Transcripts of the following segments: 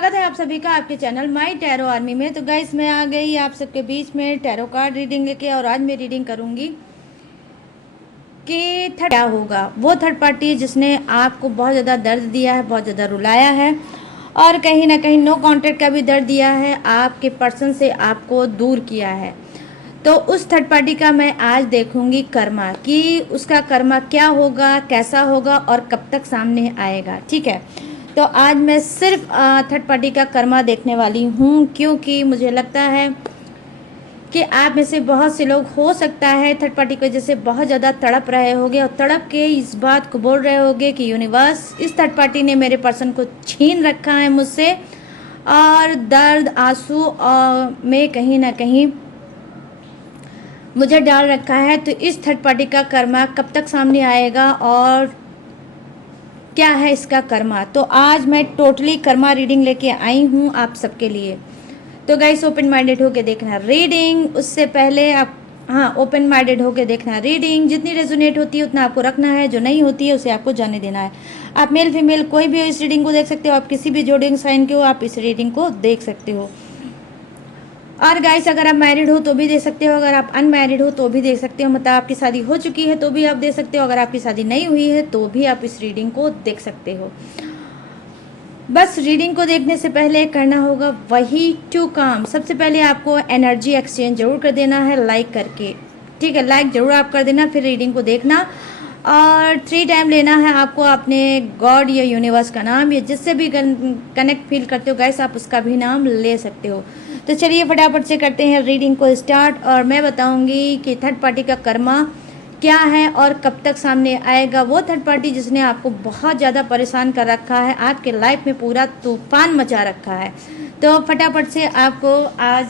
स्वागत है आप सभी का आपके चैनल माई टैरो आर्मी में। तो गाइस मैं आ गई आप सबके बीच में टैरो कार्ड रीडिंग लेके, और आज मैं रीडिंग करूंगी कि क्या होगा वो थर्ड पार्टी जिसने आपको बहुत ज़्यादा दर्द दिया है, बहुत ज़्यादा रुलाया है, और कहीं ना कहीं नो कॉन्टेक्ट का भी दर्द दिया है, आपके पर्सन से आपको दूर किया है। तो उस थर्ड पार्टी का मैं आज देखूंगी कर्मा, कि उसका कर्मा क्या होगा, कैसा होगा और कब तक सामने आएगा। ठीक है, तो आज मैं सिर्फ थर्ड पार्टी का कर्मा देखने वाली हूँ, क्योंकि मुझे लगता है कि आप में से बहुत से लोग हो सकता है थर्ड पार्टी की वजह से बहुत ज़्यादा तड़प रहे होगे, और तड़प के इस बात को बोल रहे होगे कि यूनिवर्स, इस थर्ड पार्टी ने मेरे पर्सन को छीन रखा है मुझसे, और दर्द आंसू में कहीं ना कहीं मुझे डाल रखा है। तो इस थर्ड पार्टी का कर्मा कब तक सामने आएगा और क्या है इसका कर्मा, तो आज मैं टोटली कर्मा रीडिंग लेके आई हूँ आप सबके लिए। तो गाइस ओपन माइंडेड होके देखना रीडिंग, उससे पहले आप ओपन माइंडेड होके देखना रीडिंग, जितनी रेजोनेट होती है उतना आपको रखना है, जो नहीं होती है उसे आपको जाने देना है। आप मेल फीमेल कोई भी हो इस रीडिंग को देख सकते हो, आप किसी भी जोडिंग साइन के हो आप इस रीडिंग को देख सकते हो। और गाइस अगर आप मैरिड हो तो भी दे सकते हो, अगर आप अनमैरिड हो तो भी दे सकते हो, मतलब आपकी शादी हो चुकी है तो भी आप दे सकते हो, अगर आपकी शादी नहीं हुई है तो भी आप इस रीडिंग को देख सकते हो। बस रीडिंग को देखने से पहले करना होगा वही टू काम। सबसे पहले आपको एनर्जी एक्सचेंज जरूर कर देना है लाइक करके, ठीक है, लाइक जरूर आप कर देना, फिर रीडिंग को देखना। और 3 टाइम लेना है आपको अपने गॉड या यूनिवर्स का नाम, या जिससे भी कनेक्ट फील करते हो गाइस आप उसका भी नाम ले सकते हो। तो चलिए फटाफट से करते हैं रीडिंग को स्टार्ट, और मैं बताऊंगी कि थर्ड पार्टी का कर्मा क्या है और कब तक सामने आएगा वो थर्ड पार्टी जिसने आपको बहुत ज़्यादा परेशान कर रखा है, आपके लाइफ में पूरा तूफान मचा रखा है। तो फटाफट से आपको आज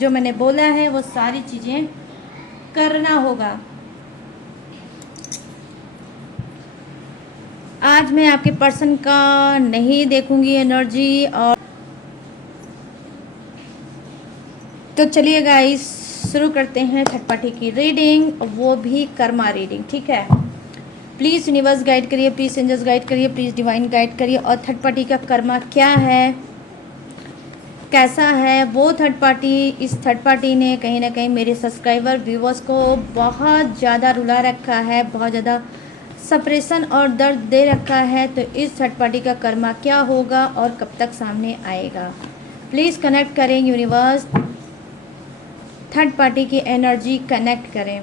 जो मैंने बोला है वो सारी चीज़ें करना होगा। आज मैं आपके पर्सन का नहीं देखूंगी एनर्जी, और तो चलिए गाइस शुरू करते हैं थर्ड पार्टी की रीडिंग, वो भी कर्मा रीडिंग। ठीक है, प्लीज़ यूनिवर्स गाइड करिए, प्लीज़ एंजल्स गाइड करिए, प्लीज़ डिवाइन गाइड करिए, और थर्ड पार्टी का कर्मा क्या है, कैसा है वो थर्ड पार्टी। इस थर्ड पार्टी ने कहीं ना कहीं मेरे सब्सक्राइबर व्यूवर्स को बहुत ज़्यादा रुला रखा है, बहुत ज़्यादा सप्रेशन और दर्द दे रखा है। तो इस थर्ड पार्टी का कर्मा क्या होगा और कब तक सामने आएगा, प्लीज़ कनेक्ट करें यूनिवर्स, थर्ड पार्टी की एनर्जी कनेक्ट करें,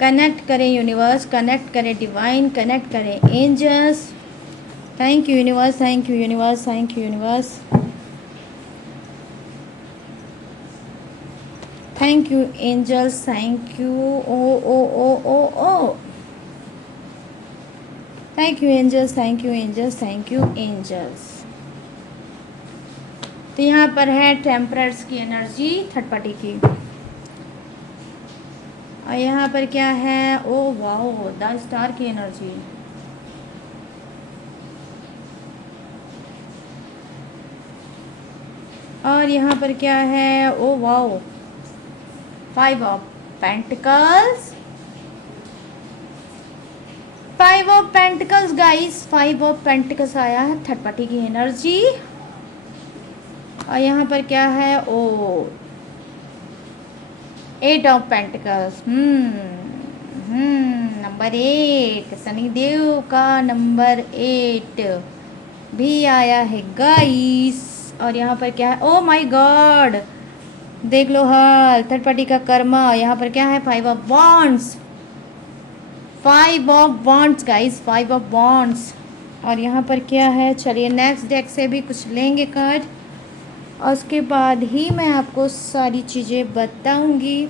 कनेक्ट करें यूनिवर्स, कनेक्ट करें डिवाइन, कनेक्ट करें angels. Thank you universe, thank you universe, thank you universe, thank you angels, thank you ओ ओ ओ ओ ओ, thank you angels, thank you angels, thank you angels. तो यहाँ पर है टेम्परर्स की एनर्जी थर्ड पार्टी की, और यहाँ पर क्या है, ओ वाओ द स्टार की एनर्जी, और यहाँ पर क्या है, oh wow 5 of pentacles, 5 of pentacles guys, 5 of pentacles आया है थर्ड पार्टी की एनर्जी। और यहाँ पर क्या है, ओ 8 ऑफ पेंटिकल्स, नंबर 8, शनिदेव का नंबर 8 भी आया है गाइस। और यहाँ पर क्या है, ओ माय गॉड, देख लो हाल थर्ड पार्टी का कर्मा। यहाँ पर क्या है, 5 of wands, 5 of wands guys, 5 of wands. और यहाँ पर क्या है, चलिए नेक्स्ट डेक से भी कुछ लेंगे कार्ड, और उसके बाद ही मैं आपको सारी चीज़ें बताऊंगी।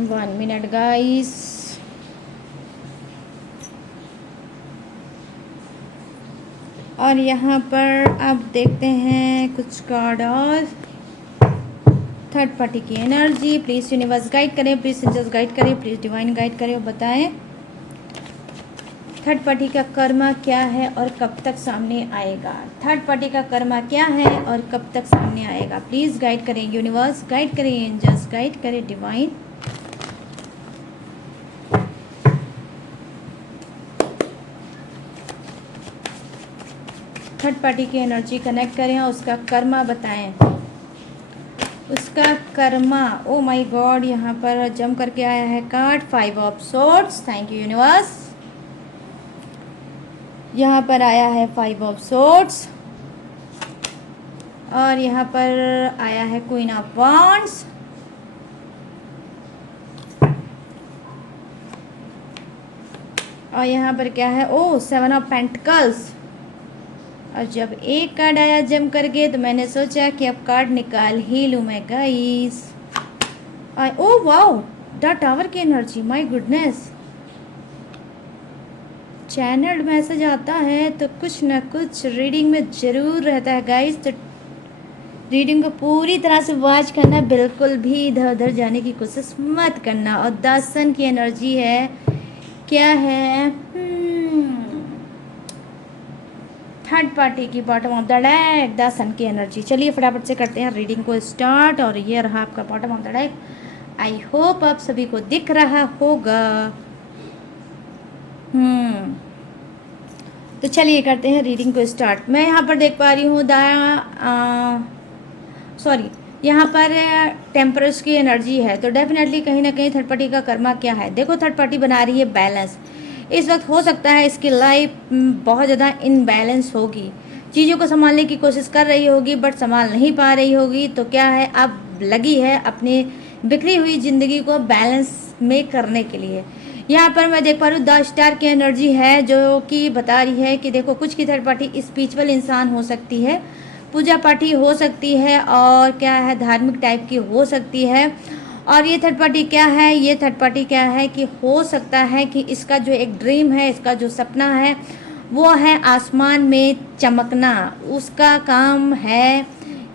वन मिनट गाइस, और यहाँ पर आप देखते हैं कुछ कार्ड और थर्ड पार्टी की एनर्जी। प्लीज़ यूनिवर्स गाइड करें, प्लीज़ एंजल्स गाइड करें, प्लीज़ डिवाइन गाइड करें और बताएं थर्ड पार्टी का कर्मा क्या है और कब तक सामने आएगा? थर्ड पार्टी का कर्मा क्या है और कब तक सामने आएगा? प्लीज़ गाइड करें यूनिवर्स, गाइड करें एंजल्स, गाइड करें डिवाइन। थर्ड पार्टी की एनर्जी कनेक्ट करें और उसका कर्मा बताएं। उसका कर्मा, ओ माय गॉड, यहाँ पर जम करके आया है card 5 of swords. Thank you universe. यहाँ पर आया है 5 ऑफ सोर्ड्स और यहाँ पर आया है क्वीन ऑफ वांड्स। और यहाँ पर क्या है? ओ 7 ऑफ पेंटिकल्स। और जब एक कार्ड आया जम करके तो मैंने सोचा कि अब कार्ड निकाल ही लूँ मैं guys. Oh wow, the tower की energy, my goodness. Channelled message आता है तो कुछ ना कुछ रीडिंग में ज़रूर रहता है गाइस। तो रीडिंग को पूरी तरह से वॉच करना, बिल्कुल भी इधर उधर जाने की कोशिश मत करना। और 10 सन की एनर्जी है, क्या है? थर्ड पार्टी की बॉटम ऑफ द डेक, 10 सन की एनर्जी। चलिए फटाफट से करते हैं रीडिंग को स्टार्ट। और ये रहा आपका bottom of the deck. I hope आप सभी को दिख रहा होगा। तो चलिए करते हैं रीडिंग को स्टार्ट। मैं यहाँ पर देख पा रही हूँ यहाँ पर टेम्परस की एनर्जी है। तो डेफिनेटली कहीं ना कहीं थर्ड पार्टी का कर्मा क्या है? देखो, थर्ड पार्टी बना रही है बैलेंस। इस वक्त हो सकता है इसकी लाइफ बहुत ज़्यादा इनबैलेंस होगी, चीज़ों को संभालने की कोशिश कर रही होगी बट संभाल नहीं पा रही होगी। तो क्या है, अब लगी है अपनी बिखरी हुई ज़िंदगी को बैलेंस में करने के लिए। यहाँ पर मैं देख पा रही हूँ द स्टार की एनर्जी है, जो कि बता रही है कि देखो, कुछ की थर्ड पार्टी स्पिरिचुअल इंसान हो सकती है, पूजा पाठी हो सकती है, और क्या है, धार्मिक टाइप की हो सकती है। और ये थर्ड पार्टी क्या है? ये थर्ड पार्टी क्या है कि हो सकता है कि इसका जो एक ड्रीम है, इसका जो सपना है, वो है आसमान में चमकना। उसका काम है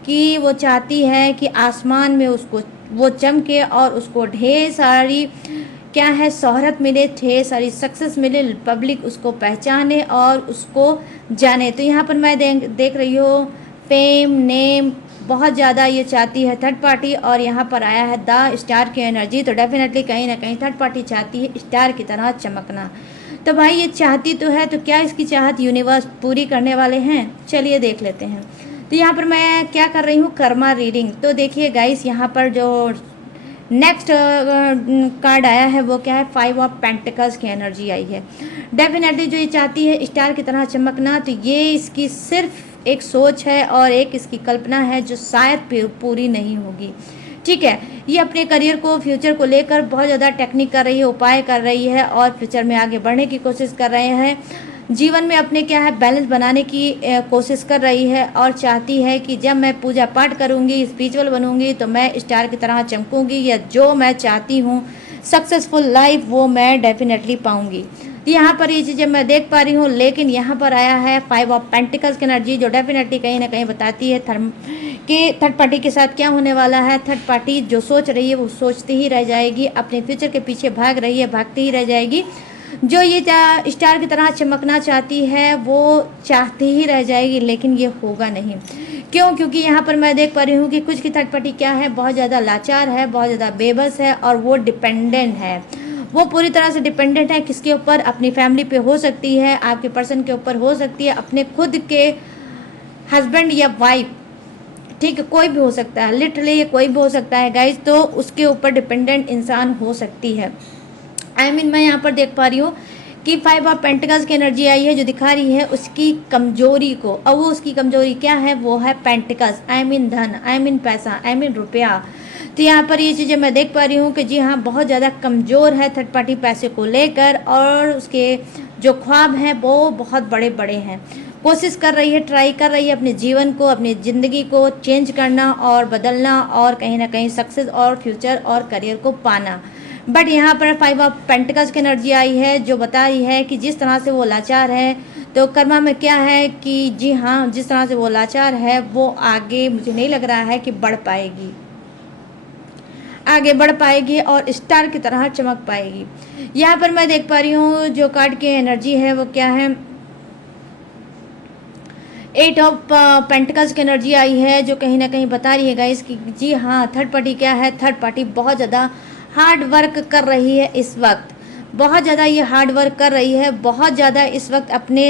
कि वो चाहती है कि आसमान में उसको वो चमके और उसको ढेर सारी क्या है, शोहरत मिले, ढेर सारी सक्सेस मिले, पब्लिक उसको पहचाने और उसको जाने। तो यहाँ पर मैं देख रही हूँ फेम, नेम, बहुत ज़्यादा ये चाहती है थर्ड पार्टी। और यहाँ पर आया है द स्टार की एनर्जी। तो डेफिनेटली कहीं ना कहीं थर्ड पार्टी चाहती है स्टार की तरह चमकना। तो भाई ये चाहती तो है, तो क्या इसकी चाहत यूनिवर्स पूरी करने वाले हैं? चलिए देख लेते हैं। तो यहाँ पर मैं क्या कर रही हूँ, कर्मा रीडिंग। तो देखिए गाइस, यहाँ पर जो नेक्स्ट कार्ड आया है वो क्या है? 5 ऑफ पेंटिकल्स की एनर्जी आई है। डेफिनेटली जो ये चाहती है स्टार की तरह चमकना, तो ये इसकी सिर्फ एक सोच है और एक इसकी कल्पना है जो शायद पूरी नहीं होगी। ठीक है, ये अपने करियर को, फ्यूचर को लेकर बहुत ज़्यादा टेक्निक कर रही है, उपाय कर रही है और फ्यूचर में आगे बढ़ने की कोशिश कर रहे हैं। जीवन में अपने क्या है, बैलेंस बनाने की कोशिश कर रही है और चाहती है कि जब मैं पूजा पाठ करूंगी, स्पिरिचुअल बनूंगी, तो मैं स्टार की तरह चमकूंगी, या जो मैं चाहती हूँ सक्सेसफुल लाइफ वो मैं डेफिनेटली पाऊंगी। यहाँ पर ये चीज़ें मैं देख पा रही हूँ। लेकिन यहाँ पर आया है 5 ऑफ पेंटिकल्स की एनर्जी, जो डेफिनेटली कहीं ना कहीं बताती है कि थर्ड पार्टी के साथ क्या होने वाला है। थर्ड पार्टी जो सोच रही है वो सोचती ही रह जाएगी, अपने फ्यूचर के पीछे भाग रही है, भागती ही रह जाएगी। जो ये स्टार की तरह चमकना चाहती है वो चाहती ही रह जाएगी, लेकिन ये होगा नहीं। क्यों? क्योंकि यहाँ पर मैं देख पा रही हूँ कि कुछ की थर्ड पार्टी क्या है, बहुत ज़्यादा लाचार है, बहुत ज़्यादा बेबस है और वो डिपेंडेंट है। वो पूरी तरह से डिपेंडेंट है किसके ऊपर? अपनी फैमिली पे हो सकती है, आपके पर्सन के ऊपर हो सकती है, अपने खुद के हस्बैंड या वाइफ, ठीक है, कोई भी हो सकता है, लिटरली ये कोई भी हो सकता है गाइज। तो उसके ऊपर डिपेंडेंट इंसान हो सकती है। मैं यहाँ पर देख पा रही हूँ कि 5 ऑफ पेंटिकल्स की एनर्जी आई है, जो दिखा रही है उसकी कमजोरी को। और वो उसकी कमजोरी क्या है? वो है पेंटिकल्स, धन, पैसा, रुपया। तो यहाँ पर ये चीज़ें मैं देख पा रही हूँ कि जी हाँ, बहुत ज़्यादा कमज़ोर है थर्ड पार्टी पैसे को लेकर, और उसके जो ख्वाब हैं वो बहुत बड़े बड़े हैं। कोशिश कर रही है, ट्राई कर रही है अपने जीवन को, अपनी ज़िंदगी को चेंज करना और बदलना, और कहीं ना कहीं सक्सेस और फ्यूचर और करियर को पाना। बट यहाँ पर 5 ऑफ पेंटिकल्स की एनर्जी आई है, जो बता रही है कि जिस तरह से वो लाचार है, तो कर्मा में क्या है कि जी हाँ, जिस तरह से वो लाचार है वो आगे मुझे नहीं लग रहा है कि बढ़ पाएगी। आगे बढ़ पाएगी और स्टार की तरह चमक पाएगी। यहाँ पर मैं देख पा रही हूँ जो कार्ड की एनर्जी है वो क्या है, 8 ऑफ पेंटिकल्स की एनर्जी आई है, जो कहीं ना कहीं बता रही है गाइस कि जी हाँ, थर्ड पार्टी क्या है, थर्ड पार्टी बहुत ज़्यादा हार्ड वर्क कर रही है इस वक्त, बहुत ज़्यादा ये हार्ड वर्क कर रही है, बहुत ज़्यादा इस वक्त अपने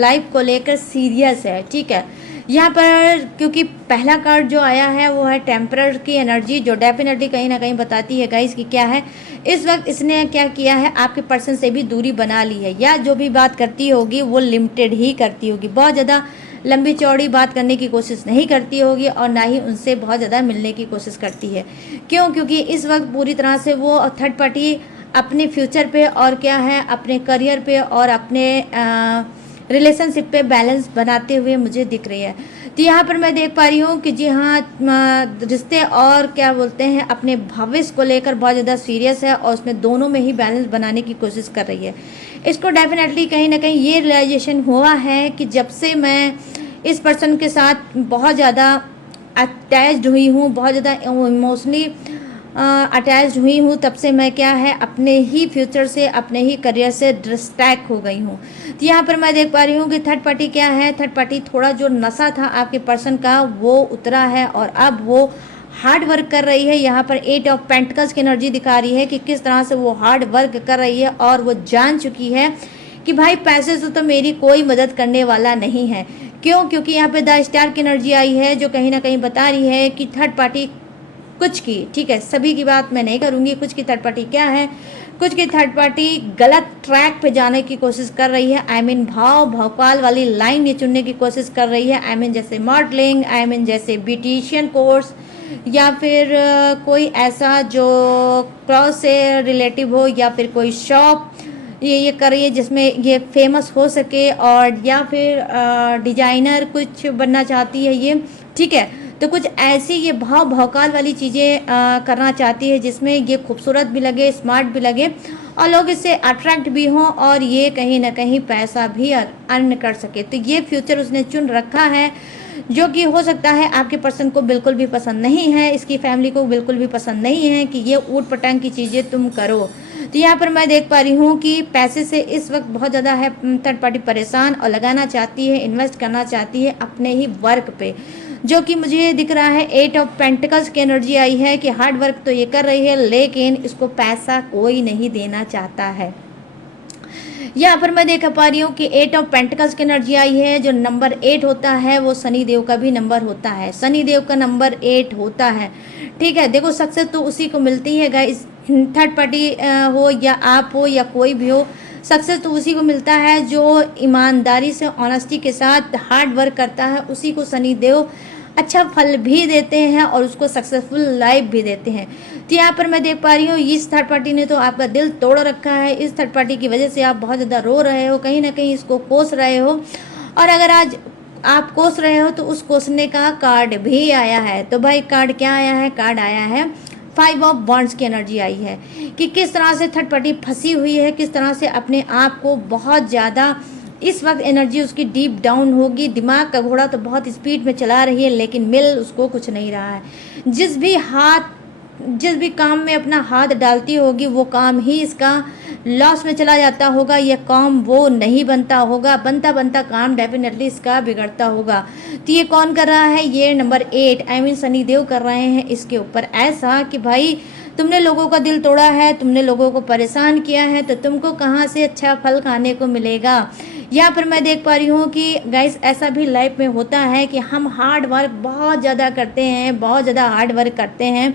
लाइफ को लेकर सीरियस है। ठीक है, यहाँ पर क्योंकि पहला कार्ड जो आया है वो है टेम्परर की एनर्जी, जो डेफिनेटली कहीं ना कहीं बताती है गाइस कि क्या है, इस वक्त इसने क्या किया है, आपके पर्सन से भी दूरी बना ली है, या जो भी बात करती होगी वो लिमिटेड ही करती होगी, बहुत ज़्यादा लंबी चौड़ी बात करने की कोशिश नहीं करती होगी और ना ही उनसे बहुत ज़्यादा मिलने की कोशिश करती है। क्यों? क्योंकि इस वक्त पूरी तरह से वो थर्ड पार्टी अपने फ्यूचर पे और क्या है, अपने करियर पे और अपने रिलेशनशिप पे बैलेंस बनाते हुए मुझे दिख रही है। तो यहाँ पर मैं देख पा रही हूँ कि जी हाँ, रिश्ते और क्या बोलते हैं अपने भविष्य को लेकर बहुत ज़्यादा सीरियस है और उसमें दोनों में ही बैलेंस बनाने की कोशिश कर रही है। इसको डेफिनेटली कहीं ना कहीं ये रियलाइजेशन हुआ है कि जब से मैं इस पर्सन के साथ बहुत ज़्यादा अटैच्ड हुई हूँ, बहुत ज़्यादा इमोशनली अटैच्ड हुई हूँ, तब से मैं क्या है अपने ही फ्यूचर से, अपने ही करियर से डिस्ट्रैक्ट हो गई हूँ। तो यहाँ पर मैं देख पा रही हूँ कि थर्ड पार्टी क्या है, थर्ड पार्टी थोड़ा जो नशा था आपके पर्सन का वो उतरा है और अब वो हार्ड वर्क कर रही है। यहाँ पर 8 ऑफ पेंटिकल्स की एनर्जी दिखा रही है कि किस तरह से वो हार्ड वर्क कर रही है और वो जान चुकी है कि भाई पैसे से तो मेरी कोई मदद करने वाला नहीं है। क्यों? क्योंकि यहाँ पे द स्टार की एनर्जी आई है, जो कहीं ना कहीं बता रही है कि थर्ड पार्टी कुछ की, ठीक है, सभी की बात मैं नहीं करूँगी, कुछ की थर्ड पार्टी क्या है, कुछ की थर्ड पार्टी गलत ट्रैक पे जाने की कोशिश कर रही है। आई मीन भोपाल वाली लाइन ये चुनने की कोशिश कर रही है। आई मीन जैसे मॉडलिंग, आई मीन जैसे ब्यूटिशियन कोर्स, या फिर कोई ऐसा जो क्रॉस से रिलेटिव हो, या फिर कोई शॉप ये कर रही है जिसमें ये फेमस हो सके, और या फिर डिजाइनर कुछ बनना चाहती है ये, ठीक है। तो कुछ ऐसी ये भौकाल वाली चीज़ें करना चाहती है जिसमें ये खूबसूरत भी लगे, स्मार्ट भी लगे और लोग इससे अट्रैक्ट भी हों और ये कहीं ना कहीं पैसा भी अर्न कर सके। तो ये फ्यूचर उसने चुन रखा है, जो कि हो सकता है आपके पर्सन को बिल्कुल भी पसंद नहीं है, इसकी फैमिली को बिल्कुल भी पसंद नहीं है कि ये ऊट पटांग की चीज़ें तुम करो। तो यहाँ पर मैं देख पा रही हूँ कि पैसे से इस वक्त बहुत ज़्यादा है थर्ड पार्टी परेशान और लगाना चाहती है, इन्वेस्ट करना चाहती है अपने ही वर्क पे, जो कि मुझे दिख रहा है 8 ऑफ पेंटिकल्स की एनर्जी आई है कि हार्ड वर्क तो ये कर रही है लेकिन इसको पैसा कोई नहीं देना चाहता है। यहाँ पर मैं देख पा रही हूँ कि 8 ऑफ पेंटिकल्स की एनर्जी आई है, जो नंबर 8 होता है वो शनि देव का भी नंबर होता है, शनि देव का नंबर 8 होता है, ठीक है। देखो सक्सेस तो उसी को मिलती है गाइस, थर्ड पार्टी हो या आप हो या कोई भी हो, सक्सेस तो उसी को मिलता है जो ईमानदारी से, ऑनेस्टी के साथ हार्ड वर्क करता है, उसी को शनि देव अच्छा फल भी देते हैं और उसको सक्सेसफुल लाइफ भी देते हैं। तो यहाँ पर मैं देख पा रही हूँ इस थर्ड पार्टी ने तो आपका दिल तोड़ रखा है, इस थर्ड पार्टी की वजह से आप बहुत ज़्यादा रो रहे हो, कहीं ना कहीं इसको कोस रहे हो, और अगर आज आप कोस रहे हो तो उस कोसने का कार्ड भी आया है। तो भाई कार्ड क्या आया है? कार्ड आया है 5 ऑफ वॉन्ड्स की एनर्जी आई है कि किस तरह से थर्ड पार्टी फंसी हुई है, किस तरह से अपने आप को बहुत ज़्यादा इस वक्त एनर्जी उसकी डीप डाउन होगी, दिमाग का घोड़ा तो बहुत स्पीड में चला रही है लेकिन मिल उसको कुछ नहीं रहा है। जिस भी काम में अपना हाथ डालती होगी वो काम ही इसका लॉस में चला जाता होगा, यह काम वो नहीं बनता होगा, बनता बनता काम डेफिनेटली इसका बिगड़ता होगा। तो ये कौन कर रहा है? ये number 8 I mean Shani Dev कर रहे हैं इसके ऊपर ऐसा कि भाई तुमने लोगों का दिल तोड़ा है, तुमने लोगों को परेशान किया है, तो तुमको कहाँ से अच्छा फल खाने को मिलेगा। यहाँ पर मैं देख पा रही हूँ कि गाइस ऐसा भी लाइफ में होता है कि हम हार्ड वर्क बहुत ज़्यादा करते हैं, बहुत ज़्यादा हार्ड वर्क करते हैं,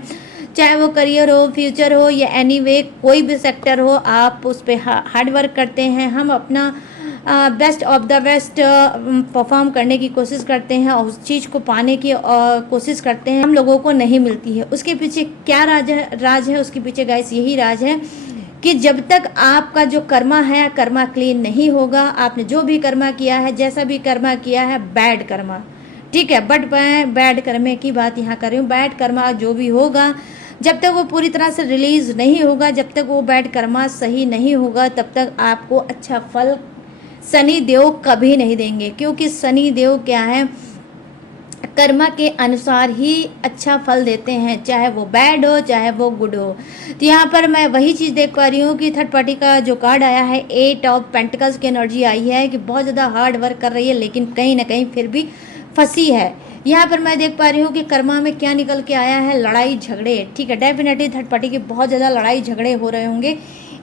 चाहे वो करियर हो, फ्यूचर हो या एनीवे कोई भी सेक्टर हो, आप उस पर हार्ड वर्क करते हैं। हम अपना best of the best perform करने की कोशिश करते हैं और उस चीज़ को पाने की कोशिश करते हैं, हम लोगों को नहीं मिलती है। उसके पीछे क्या राज है उसके पीछे गाइस यही राज है कि जब तक आपका जो कर्मा है, कर्मा क्लीन नहीं होगा, आपने जो भी कर्मा किया है, जैसा भी कर्मा किया है, बैड कर्मा, ठीक है, बट मैं बैड कर्मे की बात यहाँ कर रही हूँ। बैड कर्मा जो भी होगा जब तक वो पूरी तरह से रिलीज नहीं होगा, जब तक वो बैड कर्मा सही नहीं होगा, तब तक आपको अच्छा फल शनि देव कभी नहीं देंगे। क्योंकि शनि देव क्या है, कर्मा के अनुसार ही अच्छा फल देते हैं, चाहे वो बैड हो चाहे वो गुड हो। तो यहाँ पर मैं वही चीज़ देख पा रही हूँ कि थर्ड पार्टी का जो कार्ड आया है 8 ऑफ पेंटिकल्स की एनर्जी आई है कि बहुत ज़्यादा हार्ड वर्क कर रही है लेकिन कहीं ना कहीं फिर भी फंसी है। यहाँ पर मैं देख पा रही हूँ कि कर्मा में क्या निकल के आया है, लड़ाई झगड़े। ठीक है, डेफिनेटली थर्ड पार्टी के बहुत ज़्यादा लड़ाई झगड़े हो रहे होंगे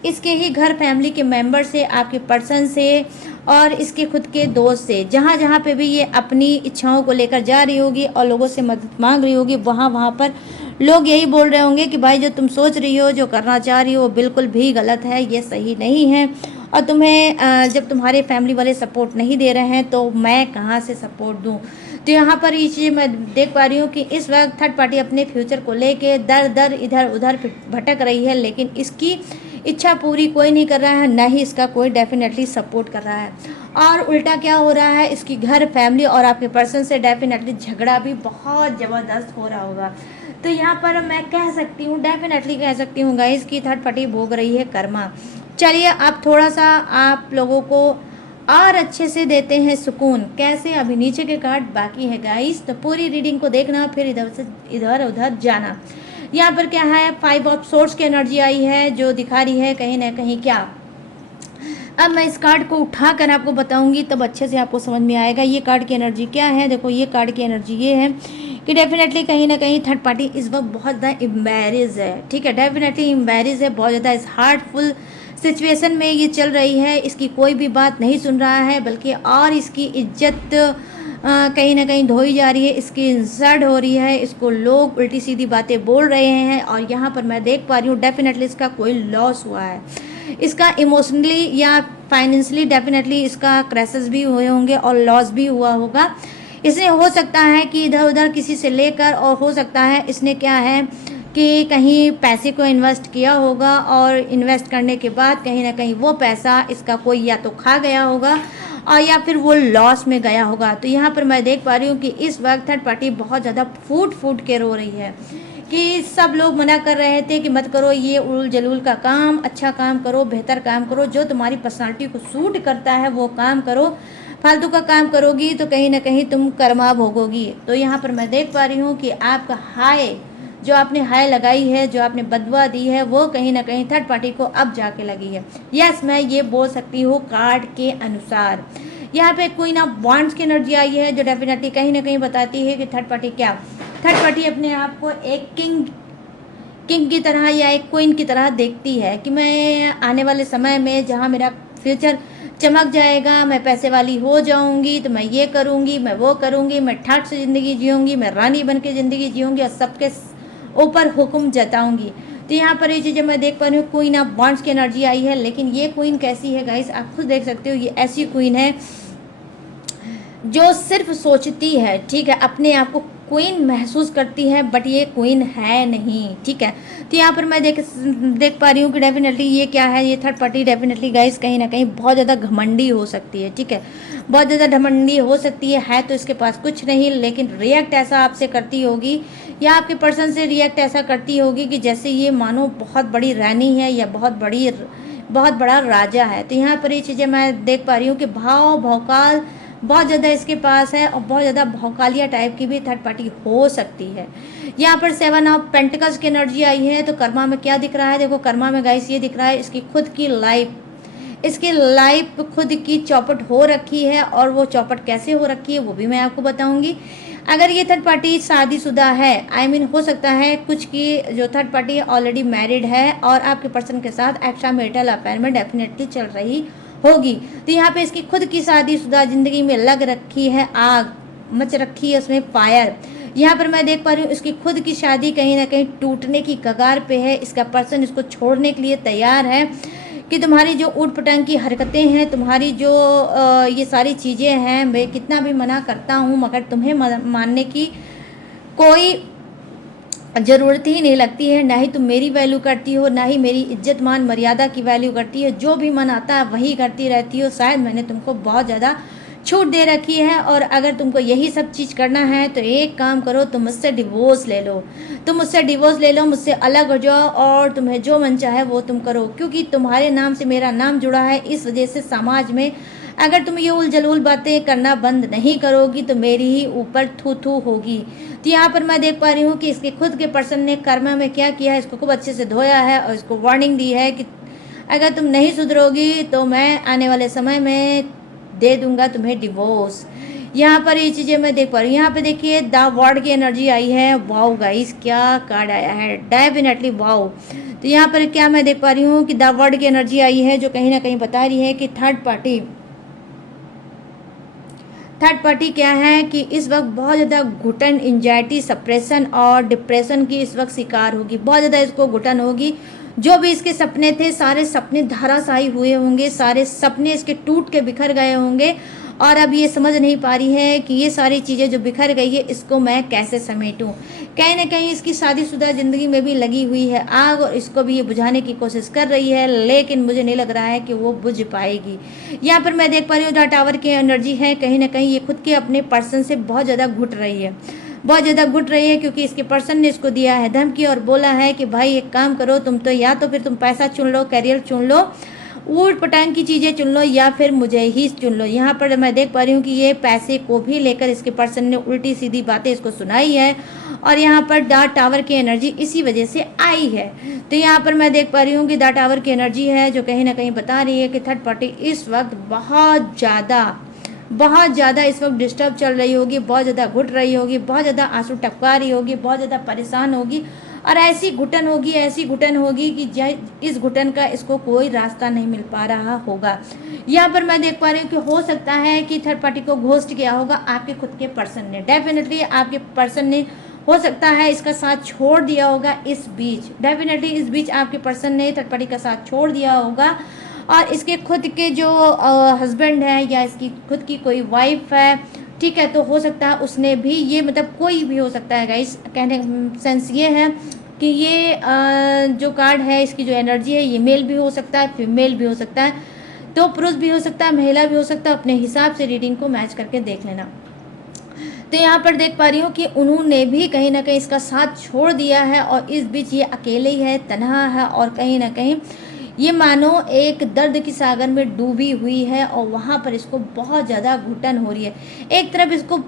इसके ही घर, फैमिली के मेंबर से, आपके पर्सन से और इसके खुद के दोस्त से। जहाँ जहाँ पे भी ये अपनी इच्छाओं को लेकर जा रही होगी और लोगों से मदद मांग रही होगी, वहाँ वहाँ पर लोग यही बोल रहे होंगे कि भाई जो तुम सोच रही हो, जो करना चाह रही हो, वो बिल्कुल भी गलत है, ये सही नहीं है। और तुम्हें जब तुम्हारे फैमिली वाले सपोर्ट नहीं दे रहे हैं तो मैं कहाँ से सपोर्ट दूँ। तो यहाँ पर ये चीज़ मैं देख पा रही हूँ कि इस वक्त थर्ड पार्टी अपने फ्यूचर को लेके दर दर इधर उधर भटक रही है, लेकिन इसकी इच्छा पूरी कोई नहीं कर रहा है, ना ही इसका कोई डेफिनेटली सपोर्ट कर रहा है। और उल्टा क्या हो रहा है, इसकी घर, फैमिली और आपके पर्सन से डेफिनेटली झगड़ा भी बहुत ज़बरदस्त हो रहा होगा। तो यहाँ पर मैं कह सकती हूँ, डेफिनेटली कह सकती हूँ गाइस की थर्ड पार्टी भोग रही है कर्मा। चलिए अब थोड़ा सा आप लोगों को और अच्छे से देते हैं सुकून। कैसे, अभी नीचे के कार्ड बाकी है गाइस, तो पूरी रीडिंग को देखना फिर इधर से इधर उधर जाना। यहाँ पर क्या है, 5 ऑफ सोर्स की एनर्जी आई है जो दिखा रही है कहीं ना कहीं क्या। अब मैं इस कार्ड को उठा कर आपको बताऊंगी तब अच्छे से आपको समझ में आएगा ये कार्ड की एनर्जी क्या है। देखो ये कार्ड की एनर्जी ये है कि डेफिनेटली कहीं ना कहीं थर्ड पार्टी इस वक्त बहुत ज़्यादा एम्बैरेज है। ठीक है, डेफिनेटली एम्बैरेज है, बहुत ज़्यादा इस हार्टफुल सिचुएशन में ये चल रही है। इसकी कोई भी बात नहीं सुन रहा है, बल्कि और इसकी इज्जत कहीं ना कहीं धोई जा रही है, इसकी इंसल्ट हो रही है, इसको लोग उल्टी सीधी बातें बोल रहे हैं। और यहाँ पर मैं देख पा रही हूँ डेफिनेटली इसका कोई लॉस हुआ है, इसका इमोशनली या फाइनेंशियली डेफिनेटली इसका क्रैशेस भी हुए होंगे और लॉस भी हुआ होगा। इसने हो सकता है कि इधर उधर किसी से लेकर, और हो सकता है इसने क्या है कि कहीं पैसे को इन्वेस्ट किया होगा और इन्वेस्ट करने के बाद कहीं ना कहीं वो पैसा इसका कोई या तो खा गया होगा और या फिर वो लॉस में गया होगा। तो यहाँ पर मैं देख पा रही हूँ कि इस वक्त थर्ड पार्टी बहुत ज़्यादा फूट फूट के रो रही है कि सब लोग मना कर रहे थे कि मत करो ये उल जलूल का काम, अच्छा काम करो, बेहतर काम करो, जो तुम्हारी पर्सनालिटी को सूट करता है वो काम करो, फालतू का काम करोगी तो कहीं ना कहीं तुम कर्मा भोगोगी। तो यहाँ पर मैं देख पा रही हूँ कि आपका हाय, जो आपने हाय लगाई है, जो आपने बदवा दी है, वो कहीं ना कहीं थर्ड पार्टी को अब जाके लगी है। यस, मैं ये बोल सकती हूँ कार्ड के अनुसार। यहाँ पे क्वीन ऑफ वांड्स की एनर्जी आई है जो डेफिनेटली कहीं ना कहीं बताती है कि थर्ड पार्टी क्या, थर्ड पार्टी अपने आप को एक किंग की तरह या एक क्वीन की तरह देखती है कि मैं आने वाले समय में जहाँ मेरा फ्यूचर चमक जाएगा, मैं पैसे वाली हो जाऊंगी, तो मैं ये करूंगी, मैं वो करूंगी, मैं ठाट से ज़िंदगी जीऊंगी, मैं रानी बन के ज़िंदगी जीऊंगी और सबके ऊपर हुक्म जताऊंगी। तो यहाँ पर ये चीज़ें मैं देख पा रही हूँ, क्वीन ऑफ वांड्स की एनर्जी आई है। लेकिन ये क्वीन कैसी है गाइस, आप खुद देख सकते हो। ये ऐसी क्वीन है जो सिर्फ सोचती है, ठीक है, अपने आप को क्वीन महसूस करती है, बट ये क्वीन है नहीं। ठीक है, तो यहाँ पर मैं देख पा रही हूँ कि डेफिनेटली ये क्या है, ये थर्ड पार्टी डेफिनेटली गाइस कहीं ना कहीं बहुत ज़्यादा घमंडी हो सकती है। ठीक है, बहुत ज़्यादा घमंडी हो सकती है तो इसके पास कुछ नहीं, लेकिन रिएक्ट ऐसा आपसे करती होगी या आपके पर्सन से रिएक्ट ऐसा करती होगी कि जैसे ये मानो बहुत बड़ी रानी है या बहुत बड़ा राजा है। तो यहाँ पर ये चीज़ें मैं देख पा रही हूँ कि भौकाल बहुत ज़्यादा इसके पास है और बहुत ज़्यादा भौकालिया टाइप की भी थर्ड पार्टी हो सकती है। यहाँ पर 7 ऑफ पेंटिकल्स की एनर्जी आई है। तो कर्मा में क्या दिख रहा है, देखो कर्मा में गाइस ये दिख रहा है इसकी खुद की लाइफ, इसकी लाइफ खुद की चौपट हो रखी है। और वो चौपट कैसे हो रखी है वो भी मैं आपको बताऊंगी। अगर ये थर्ड पार्टी शादीशुदा है, आई मीन हो सकता है कुछ की जो थर्ड पार्टी ऑलरेडी मैरिड है और आपके पर्सन के साथ एक्स्ट्रा मैरिटल अफेयर में डेफिनेटली चल रही होगी। तो यहाँ पे इसकी खुद की शादीशुदा जिंदगी में लग रखी है आग, मच रखी है उसमें फायर। यहाँ पर मैं देख पा रही हूँ इसकी खुद की शादी कहीं ना कहीं टूटने की कगार पे है। इसका पर्सन इसको छोड़ने के लिए तैयार है कि तुम्हारी जो ऊट पटांग की हरकतें हैं, तुम्हारी जो ये सारी चीज़ें हैं, मैं कितना भी मना करता हूँ मगर तुम्हें मानने की कोई ज़रूरत ही नहीं लगती है। ना ही तुम मेरी वैल्यू करती हो, ना ही मेरी इज्जत मान मर्यादा की वैल्यू करती है। जो भी मन आता है वही करती रहती हो। शायद मैंने तुमको बहुत ज़्यादा छूट दे रखी है और अगर तुमको यही सब चीज़ करना है तो एक काम करो, तुम मुझसे डिवोर्स ले लो, तुम मुझसे डिवोर्स ले लो, मुझसे अलग हो जाओ और तुम्हें जो मन चाहे वो तुम करो। क्योंकि तुम्हारे नाम से मेरा नाम जुड़ा है, इस वजह से समाज में अगर तुम ये उलझुल बातें करना बंद नहीं करोगी तो मेरी ही ऊपर थू थू होगी। तो यहाँ पर मैं देख पा रही हूँ कि इसके खुद के पर्सन ने कर्मा में क्या किया है, इसको खूब अच्छे से धोया है और इसको वार्निंग दी है कि अगर तुम नहीं सुधरोगी तो मैं आने वाले समय में दे दूंगा तुम्हें डिवोर्स। यहाँ पर ये चीज़ें मैं देख पा रही हूँ। यहाँ पे देखिए द वर्ल्ड की एनर्जी आई है। वाओ गाइस, क्या कार्ड आया है, डेफिनेटली वाओ। तो यहाँ पर क्या मैं देख पा रही हूँ कि द वर्ल्ड की एनर्जी आई है जो कहीं ना कहीं बता रही है कि थर्ड पार्टी क्या है कि इस वक्त बहुत ज़्यादा घुटन, एंजाइटी, सप्रेशन और डिप्रेशन की इस वक्त शिकार होगी। बहुत ज़्यादा इसको घुटन होगी। जो भी इसके सपने थे सारे सपने धराशायी हुए होंगे, सारे सपने इसके टूट के बिखर गए होंगे और अब ये समझ नहीं पा रही है कि ये सारी चीज़ें जो बिखर गई है इसको मैं कैसे समेटूं। कहीं ना कहीं इसकी शादीशुदा ज़िंदगी में भी लगी हुई है आग और इसको भी ये बुझाने की कोशिश कर रही है, लेकिन मुझे नहीं लग रहा है कि वो बुझ पाएगी। यहाँ पर मैं देख पा रही हूँ द टावर की एनर्जी है। कहीं ना कहीं ये खुद के अपने पर्सन से बहुत ज़्यादा घुट रही है, बहुत ज़्यादा घुट रही है, क्योंकि इसके पर्सन ने इसको दिया है धमकी और बोला है कि भाई एक काम करो तुम तो, या तो फिर तुम पैसा चुन लो, करियर चुन लो, ऊट पटांग की चीज़ें चुन लो, या फिर मुझे ही चुन लो। यहाँ पर मैं देख पा रही हूँ कि ये पैसे को भी लेकर इसके पर्सन ने उल्टी सीधी बातें इसको सुनाई है और यहाँ पर द टावर की एनर्जी इसी वजह से आई है। तो यहाँ पर मैं देख पा रही हूँ कि द टावर की एनर्जी है जो कहीं ना कहीं बता रही है कि थर्ड पार्टी इस वक्त बहुत ज़्यादा इस वक्त डिस्टर्ब चल रही होगी, बहुत ज़्यादा घुट रही होगी, बहुत ज़्यादा आंसू टपका रही होगी, बहुत ज़्यादा परेशान होगी और ऐसी घुटन होगी कि इस घुटन का इसको कोई रास्ता नहीं मिल पा रहा होगा। यहाँ पर मैं देख पा रही हूँ कि हो सकता है कि थर्ड पार्टी को घोस्ट किया होगा आपके खुद के पर्सन ने। डेफिनेटली आपके पर्सन ने हो सकता है इसका साथ छोड़ दिया होगा इस बीच। डेफिनेटली इस बीच आपके पर्सन ने थर्ड पार्टी का साथ छोड़ दिया होगा और इसके खुद के जो हस्बैंड है या इसकी खुद की कोई वाइफ है, ठीक है, तो हो सकता है उसने भी ये, मतलब कोई भी हो सकता है गाइस। कहने सेंस ये है कि ये जो कार्ड है इसकी जो एनर्जी है ये मेल भी हो सकता है, फीमेल भी हो सकता है, तो पुरुष भी हो सकता है, महिला भी हो सकता है। अपने हिसाब से रीडिंग को मैच करके देख लेना। तो यहाँ पर देख पा रही हूँ कि उन्होंने भी कहीं ना कहीं इसका साथ छोड़ दिया है और इस बीच ये अकेले ही है, तन्हा है और कहीं ना कहीं ये मानो एक दर्द की सागर में डूबी हुई है और वहाँ पर इसको बहुत ज़्यादा घुटन हो रही है। एक तरफ इसको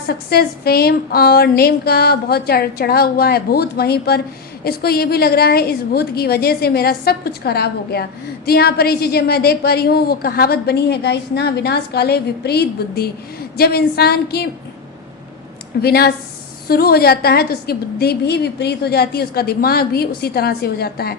सक्सेस, फेम और नेम का बहुत चढ़ा हुआ है भूत, वहीं पर इसको ये भी लग रहा है इस भूत की वजह से मेरा सब कुछ खराब हो गया। तो यहाँ पर ये चीज़ें मैं देख पा रही हूँ। वो कहावत बनी है गाइस ना, विनाश काले विपरीत बुद्धि। जब इंसान की विनाश शुरू हो जाता है तो उसकी बुद्धि भी विपरीत हो जाती है, उसका दिमाग भी उसी तरह से हो जाता है।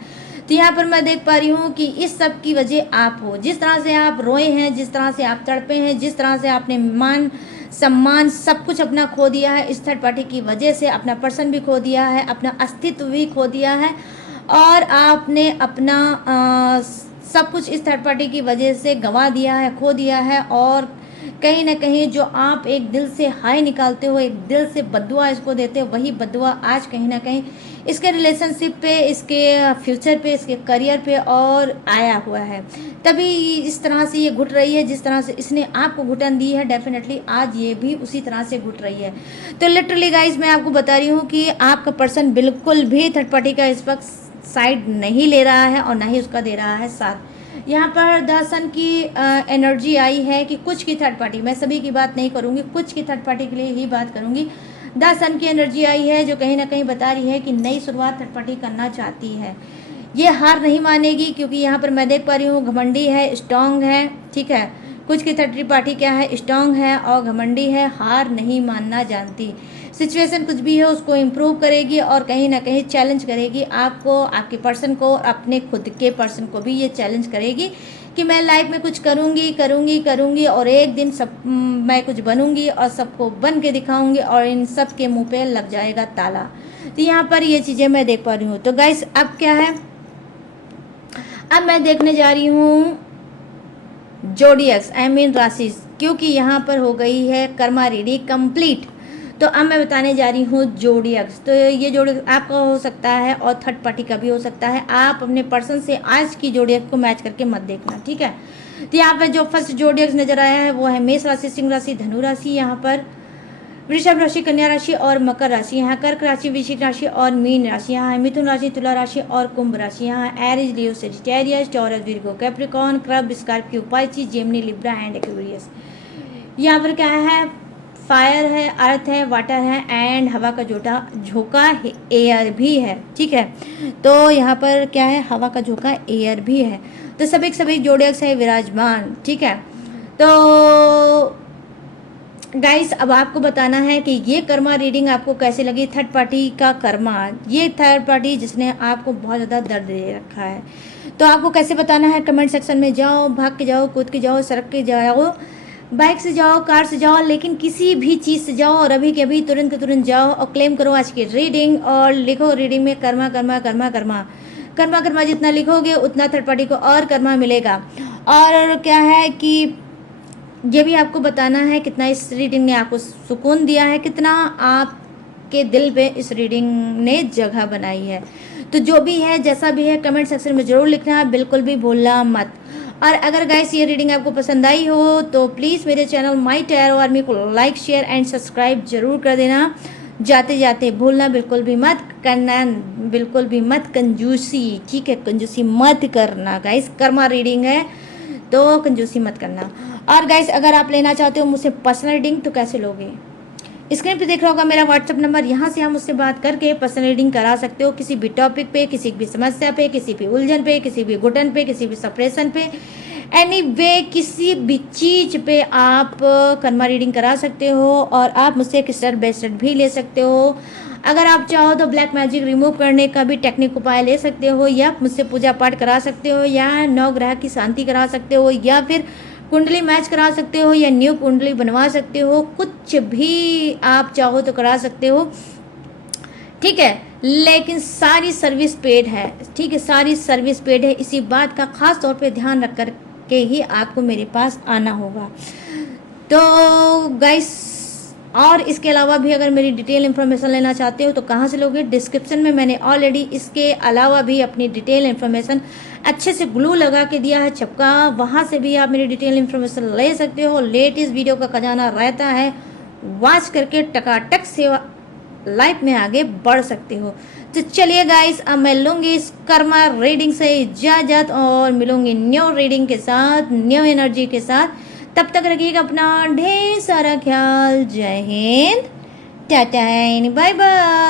तो यहाँ पर मैं देख पा रही हूँ कि इस सब की वजह आप हो। जिस तरह से आप रोए हैं, जिस तरह से आप तड़पे हैं, जिस तरह से आपने मान सम्मान सब कुछ अपना खो दिया है, इस थर्ड पार्टी की वजह से अपना पर्सन भी खो दिया है, अपना अस्तित्व भी खो दिया है और आपने अपना सब कुछ इस थर्ड पार्टी की वजह से गंवा दिया है, खो दिया है। और कहीं ना कहीं जो आप एक दिल से हाय निकालते हो, एक दिल से बद्दुआ इसको देते हो, वही बद्दुआ आज कहीं ना कहीं इसके रिलेशनशिप पे, इसके फ्यूचर पे, इसके करियर पे और आया हुआ है। तभी इस तरह से ये घुट रही है, जिस तरह से इसने आपको घुटन दी है डेफिनेटली आज ये भी उसी तरह से घुट रही है। तो लिटरली गाइज मैं आपको बता रही हूँ कि आपका पर्सन बिल्कुल भी थर्ड पार्टी का इस वक्त साइड नहीं ले रहा है और ना ही उसका दे रहा है साथ। यहाँ पर द सन की एनर्जी आई है कि कुछ की थर्ड पार्टी, मैं सभी की बात नहीं करूँगी, कुछ की थर्ड पार्टी के लिए ही बात करूँगी। द सन की एनर्जी आई है जो कहीं ना कहीं बता रही है कि नई शुरुआत थर्ड पार्टी करना चाहती है। ये हार नहीं मानेगी क्योंकि यहाँ पर मैं देख पा रही हूँ घमंडी है, स्ट्रांग है, ठीक है। कुछ की थर्ड पार्टी क्या है, स्ट्रांग है और घमंडी है, हार नहीं मानना जानती। सिचुएशन कुछ भी है उसको इम्प्रूव करेगी और कहीं ना कहीं चैलेंज करेगी आपको, आपके पर्सन को, अपने खुद के पर्सन को भी ये चैलेंज करेगी कि मैं लाइफ में कुछ करूँगी और एक दिन सब मैं कुछ बनूंगी और सबको बन के दिखाऊंगी और इन सब के मुंह पे लग जाएगा ताला। तो यहाँ पर ये चीज़ें मैं देख पा रही हूँ। तो गाइस अब क्या है, अब मैं देखने जा रही हूँ जोडियक्स आई मीन राशि, क्योंकि यहाँ पर हो गई है कर्मा रीडिंग कंप्लीट। तो अब मैं बताने जा रही हूँ जोडियक्स। तो ये जोडियक्स आपका हो सकता है और थर्ड पार्टी का भी हो सकता है। आप अपने पर्सन से आज की जोडियक्स को मैच करके मत देखना, ठीक है। तो यहाँ पर जो फर्स्ट जोडियक्स नजर आया है वो है मेष राशि, सिंह राशि, धनु राशि। यहाँ पर वृषभ राशि, कन्या राशि और मकर राशि, यहाँ कर्क राशि, वृश्चिक राशि और मीन राशि, यहाँ मिथुन राशि, तुला राशि और कुंभ राशि, यहाँ Aries, Leo, Sagittarius, Taurus, Virgo, Capricorn, crab, Scorpio, Pisces, Gemini, Libra and Aquarius. यहाँ पर क्या है, फायर है, अर्थ है, वाटर है एंड हवा का झोंका है, एयर भी है। ठीक है, तो यहाँ पर क्या है, हवा का झोंका, एयर भी है। तो सभी जोड़क है विराजमान। ठीक है, तो गाइस अब आपको बताना है कि ये कर्मा रीडिंग आपको कैसे लगी। थर्ड पार्टी का कर्मा, ये थर्ड पार्टी जिसने आपको बहुत ज़्यादा दर्द दे रखा है, तो आपको कैसे बताना है, कमेंट सेक्शन में जाओ, भाग के जाओ, कूद के जाओ, सड़क के जाओ, बाइक से जाओ, कार से जाओ, लेकिन किसी भी चीज़ से जाओ और अभी के अभी तुरंत जाओ और क्लेम करो आज की रीडिंग और लिखो रीडिंग में कर्मा कर्मा कर्मा कर्मा कर्मा कर्मा। जितना लिखोगे उतना थर्ड पार्टी को और कर्मा मिलेगा। और क्या है कि ये भी आपको बताना है कितना इस रीडिंग ने आपको सुकून दिया है, कितना आपके दिल पे इस रीडिंग ने जगह बनाई है। तो जो भी है, जैसा भी है, कमेंट सेक्शन में ज़रूर लिखना, बिल्कुल भी भूलना मत। और अगर गाइस ये रीडिंग आपको पसंद आई हो तो प्लीज़ मेरे चैनल माई टैरो आर्मी को लाइक, शेयर एंड सब्सक्राइब जरूर कर देना। जाते जाते भूलना बिल्कुल भी मत करना, बिल्कुल भी मत कंजूसी। ठीक है, कंजूसी मत करना गाइस, कर्मा रीडिंग है तो कंजूसी मत करना। और गाइस अगर आप लेना चाहते हो मुझसे पर्सनल रीडिंग तो कैसे लोगे, स्क्रीन पे दिख रहा होगा मेरा व्हाट्सअप नंबर, यहाँ से हम मुझसे बात करके पर्सनल रीडिंग करा सकते हो। किसी भी टॉपिक पे, किसी भी समस्या पे, किसी भी उलझन पे, किसी भी घुटन पे, किसी भी सप्रेशन पे, एनीवे किसी भी चीज़ पे आप कर्मा रीडिंग करा सकते हो। और आप मुझसे क्रिस्टल ब्रेसलेट भी ले सकते हो। अगर आप चाहो तो ब्लैक मैजिक रिमूव करने का भी टेक्निक उपाय ले सकते हो, या मुझसे पूजा पाठ करा सकते हो, या 9 ग्रह की शांति करा सकते हो, या फिर कुंडली मैच करा सकते हो, या न्यू कुंडली बनवा सकते हो। कुछ भी आप चाहो तो करा सकते हो। ठीक है, लेकिन सारी सर्विस पेड है। ठीक है, सारी सर्विस पेड है। इसी बात का खास तौर पे ध्यान रख कर के ही आपको मेरे पास आना होगा। तो गाइस और इसके अलावा भी अगर मेरी डिटेल इन्फॉर्मेशन लेना चाहते हो तो कहाँ से लोगे, डिस्क्रिप्शन में मैंने ऑलरेडी इसके अलावा भी अपनी डिटेल इन्फॉर्मेशन अच्छे से ग्लू लगा के दिया है, छपका, वहाँ से भी आप मेरी डिटेल इन्फॉर्मेशन ले सकते हो। लेटेस्ट वीडियो का खजाना रहता है, वॉच करके टकाटक से लाइफ में आगे बढ़ सकते हो। तो चलिए गाइस अब मैं लूँगी इस कर्मा रीडिंग से इजाज़त और मिलूंगी न्यू रीडिंग के साथ, न्यू एनर्जी के साथ। तब तक रखिएगा अपना ढेर सारा ख्याल। जय हिंद, टाटा एंड बाय बाय।